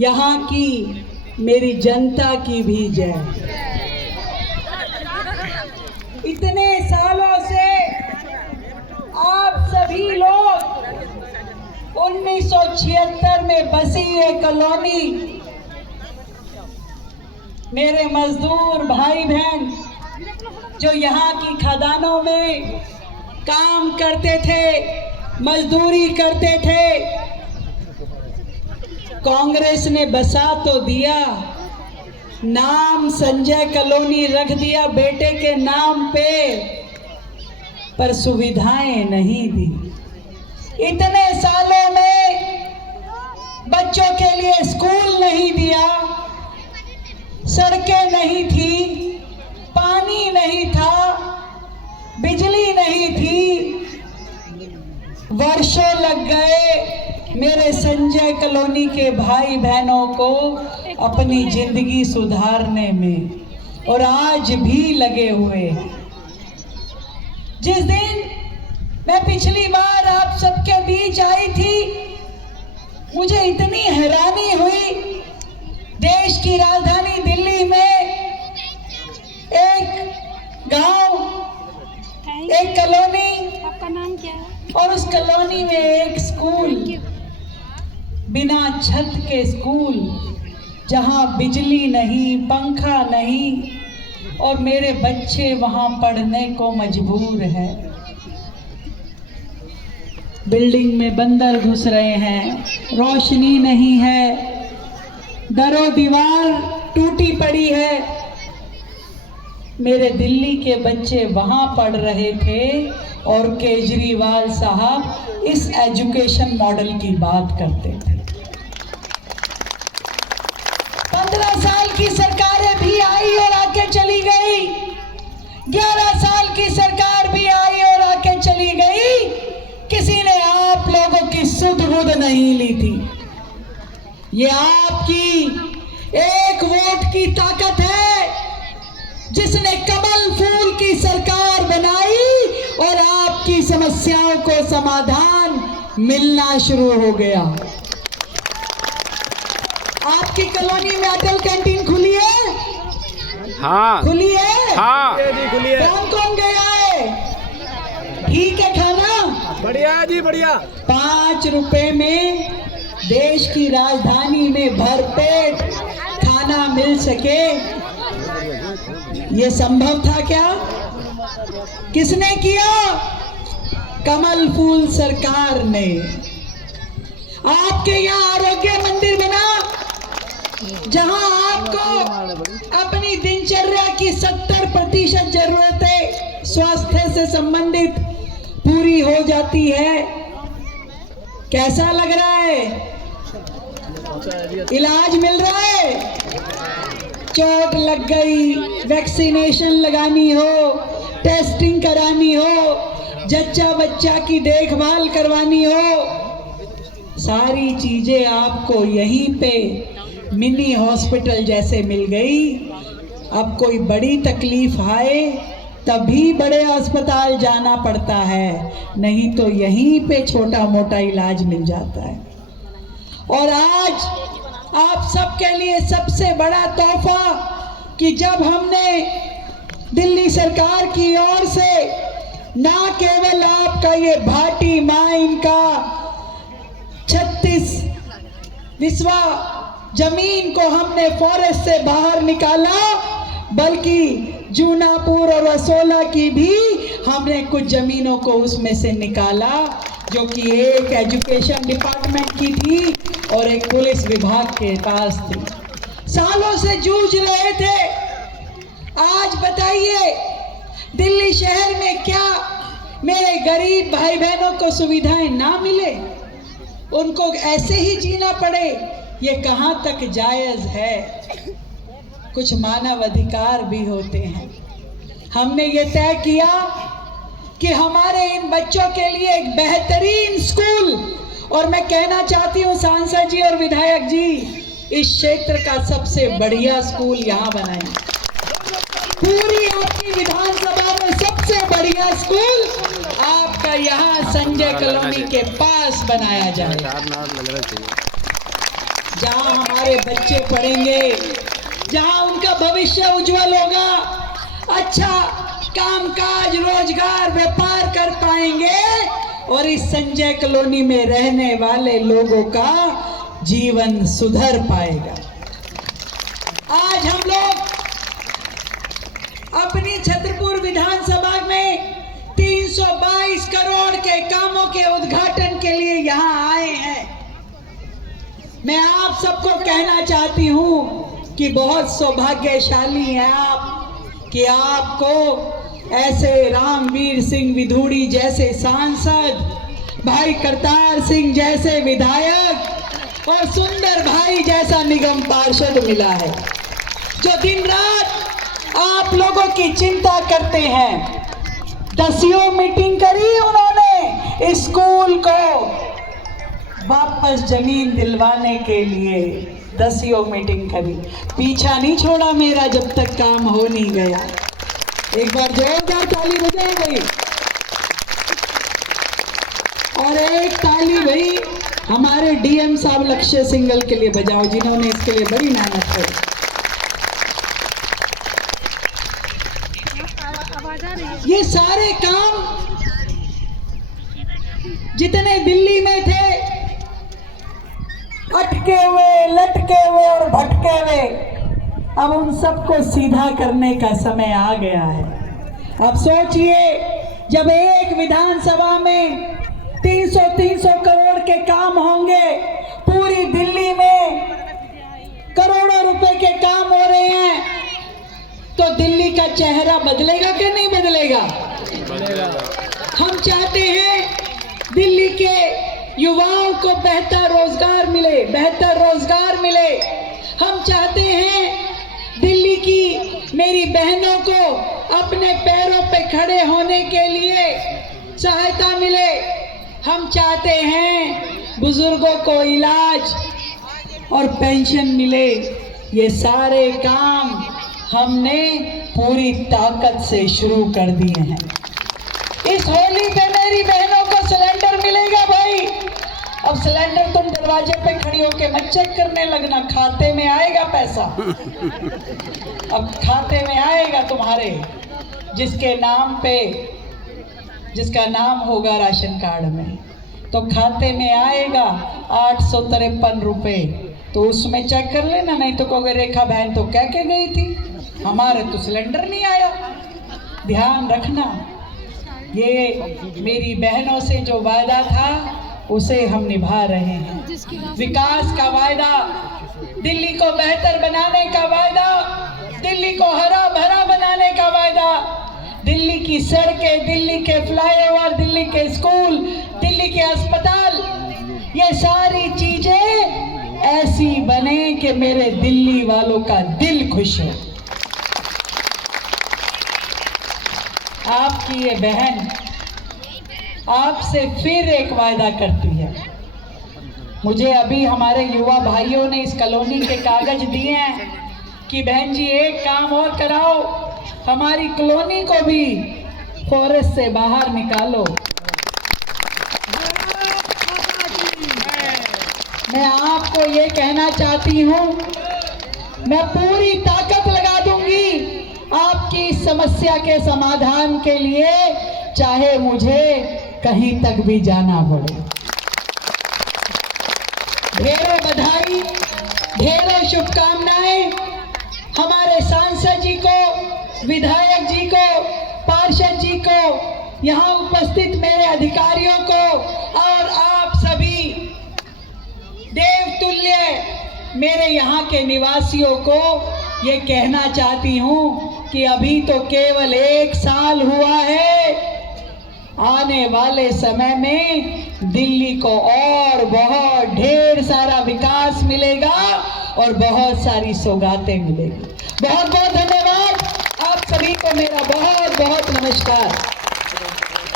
यहाँ की मेरी जनता की भी जय। इतने सालों से आप सभी लोग 1976 में बसी ये कॉलोनी, मेरे मजदूर भाई बहन जो यहाँ की खदानों में काम करते थे, मजदूरी करते थे, कांग्रेस ने बसा तो दिया, नाम संजय कॉलोनी रख दिया बेटे के नाम पे, पर सुविधाएं नहीं दी। इतने सालों में बच्चों के लिए स्कूल नहीं दिया, सड़कें नहीं थी, पानी नहीं था, बिजली नहीं थी। वर्षों लग गए मेरे संजय कॉलोनी के भाई बहनों को अपनी जिंदगी सुधारने में, और आज भी लगे हुए हैं। जिस दिन मैं पिछली बार आप सबके बीच आई थी, मुझे इतनी हैरानी हुई। देश की राजधानी दिल्ली में एक गांव, एक कॉलोनी, आपका नाम क्या है? और उस कॉलोनी में एक स्कूल, बिना छत के स्कूल, जहां बिजली नहीं, पंखा नहीं, और मेरे बच्चे वहां पढ़ने को मजबूर है। बिल्डिंग में बंदर घुस रहे हैं, रोशनी नहीं है, दरो दीवार टूटी पड़ी है। मेरे दिल्ली के बच्चे वहां पढ़ रहे थे और केजरीवाल साहब इस एजुकेशन मॉडल की बात करते थे। 15 साल की सरकारें भी आई और आके चली गई, 11 साल की सरकार भी आई और आके चली गई, किसी ने आप लोगों की सुध बुध नहीं ली थी। ये आपकी एक वोट की ताकत है जिसने कमल फूल की सरकार बनाई और आपकी समस्याओं को समाधान मिलना शुरू हो गया। आपकी कॉलोनी में अटल कैंटीन खुली है? हाँ खुली है? हाँ खुली है। कौन कौन गया है? ठीक है खाना? बढ़िया जी बढ़िया। 5 रुपए में देश की राजधानी में भरपेट खाना मिल सके, ये संभव था क्या? किसने किया? कमल फूल सरकार ने। आपके यहाँ आरोग्य मंदिर बना, जहां आपको अपनी दिनचर्या की 70% जरूरतें स्वास्थ्य से संबंधित पूरी हो जाती है। कैसा लग रहा है? इलाज मिल रहा है? चोट लग गई, वैक्सीनेशन लगानी हो, टेस्टिंग करानी हो, जच्चा बच्चा की देखभाल करवानी हो, सारी चीजें आपको यहीं पे मिनी हॉस्पिटल जैसे मिल गई। अब कोई बड़ी तकलीफ आए तभी बड़े अस्पताल जाना पड़ता है, नहीं तो यहीं पे छोटा मोटा इलाज मिल जाता है। और आज आप सबके लिए सबसे बड़ा तोहफा कि जब हमने दिल्ली सरकार की ओर से ना केवल आपका ये भाटी माइन का 36 विस्वा जमीन को हमने फॉरेस्ट से बाहर निकाला, बल्कि जूनापुर और असोला की भी हमने कुछ जमीनों को उसमें से निकाला, जो कि एक एजुकेशन डिपार्टमेंट की थी और एक पुलिस विभाग के पास थी। सालों से जूझ रहे थे। आज बताइए दिल्ली शहर में क्या मेरे गरीब भाई बहनों को सुविधाएं ना मिले, उनको ऐसे ही जीना पड़े? ये कहां तक जायज है? कुछ मानव अधिकार भी होते हैं। हमने ये तय किया कि हमारे इन बच्चों के लिए एक बेहतरीन स्कूल, और मैं कहना चाहती हूँ सांसद जी और विधायक जी, इस क्षेत्र का सबसे बढ़िया स्कूल यहाँ बनाएं। पूरी आपकी विधानसभा में सबसे बढ़िया स्कूल आपका यहाँ संजय कॉलोनी के पास बनाया जाए। जहां हमारे बच्चे पढ़ेंगे, जहां उनका भविष्य उज्जवल होगा, अच्छा कामकाज, रोजगार, व्यापार कर पाएंगे और इस संजय कॉलोनी में रहने वाले लोगों का जीवन सुधर पाएगा। आज हम लोग अपनी छतरपुर विधानसभा में 322 करोड़ के कामों के उद्घाटन के लिए यहाँ आए हैं। मैं आप सबको कहना चाहती हूँ कि बहुत सौभाग्यशाली हैं आप कि आपको ऐसे रामवीर सिंह विधूड़ी जैसे सांसद, भाई करतार सिंह जैसे विधायक और सुंदर भाई जैसा निगम पार्षद मिला है, जो दिन रात आप लोगों की चिंता करते हैं। 10वीं मीटिंग करी उन्होंने स्कूल को वापस जमीन दिलवाने के लिए, 10वीं मीटिंग करी, पीछा नहीं छोड़ा मेरा जब तक काम हो नहीं गया। एक बार जोरदार ताली बजाओ भाई, और एक ताली भाई हमारे डीएम साहब लक्ष्य सिंगल के लिए बजाओ, जिन्होंने इसके लिए बड़ी मेहनत करी। ये सारे काम जितने दिल्ली में थे, अटके हुए, लटके हुए और भटके हुए, अब उन सबको सीधा करने का समय आ गया है। अब सोचिए, जब एक विधानसभा में 300 करोड़ के काम होंगे, पूरी दिल्ली में करोड़ों रुपए के काम हो रहे हैं, तो दिल्ली का चेहरा बदलेगा कि नहीं बदलेगा? हम चाहते हैं दिल्ली के युवाओं को बेहतर रोजगार मिले, हम चाहते हैं दिल्ली की मेरी बहनों को अपने पैरों पे खड़े होने के लिए सहायता मिले, हम चाहते हैं बुजुर्गों को इलाज और पेंशन मिले। ये सारे काम हमने पूरी ताकत से शुरू कर दिए हैं। इस होली पे मेरी बहनों को सिलेंडर मिलेगा भाई। अब सिलेंडर तुम दरवाजे पे खड़ी होके मत चेक करने लगना, खाते में आएगा पैसा। अब खाते में आएगा तुम्हारे, जिसका नाम होगा राशन कार्ड में, तो खाते में आएगा 853 रुपए। तो उसमें चेक कर लेना, नहीं तो कहोगे रेखा बहन तो कह के गई थी हमारे तो सिलेंडर नहीं आया। ध्यान रखना, ये मेरी बहनों से जो वायदा था उसे हम निभा रहे हैं। विकास का वायदा, दिल्ली को बेहतर बनाने का वायदा, दिल्ली को हरा भरा बनाने का वायदा, दिल्ली की सड़कें, दिल्ली के फ्लाईओवर, दिल्ली के स्कूल, दिल्ली के अस्पताल, ये सारी चीजें ऐसी बने कि मेरे दिल्ली वालों का दिल खुश हो। आपकी ये बहन आपसे फिर एक वायदा करती है। मुझे अभी हमारे युवा भाइयों ने इस कॉलोनी के कागज दिए हैं कि बहन जी एक काम और कराओ, हमारी कॉलोनी को भी फॉरेस्ट से बाहर निकालो। मैं आपको ये कहना चाहती हूँ, मैं पूरी ताकत लगा दूंगी आपकी इस समस्या के समाधान के लिए, चाहे मुझे कहीं तक भी जाना पड़े। ढेरों बधाई, ढेरों शुभकामनाएं हमारे सांसद जी को, विधायक जी को, पार्षद जी को, यहाँ उपस्थित मेरे अधिकारियों को और आप सभी देवतुल्य मेरे यहाँ के निवासियों को ये कहना चाहती हूँ कि अभी तो केवल 1 साल हुआ है, आने वाले समय में दिल्ली को और बहुत ढेर सारा विकास मिलेगा और बहुत सारी सौगातें मिलेगी। बहुत बहुत धन्यवाद, आप सभी को मेरा बहुत बहुत नमस्कार।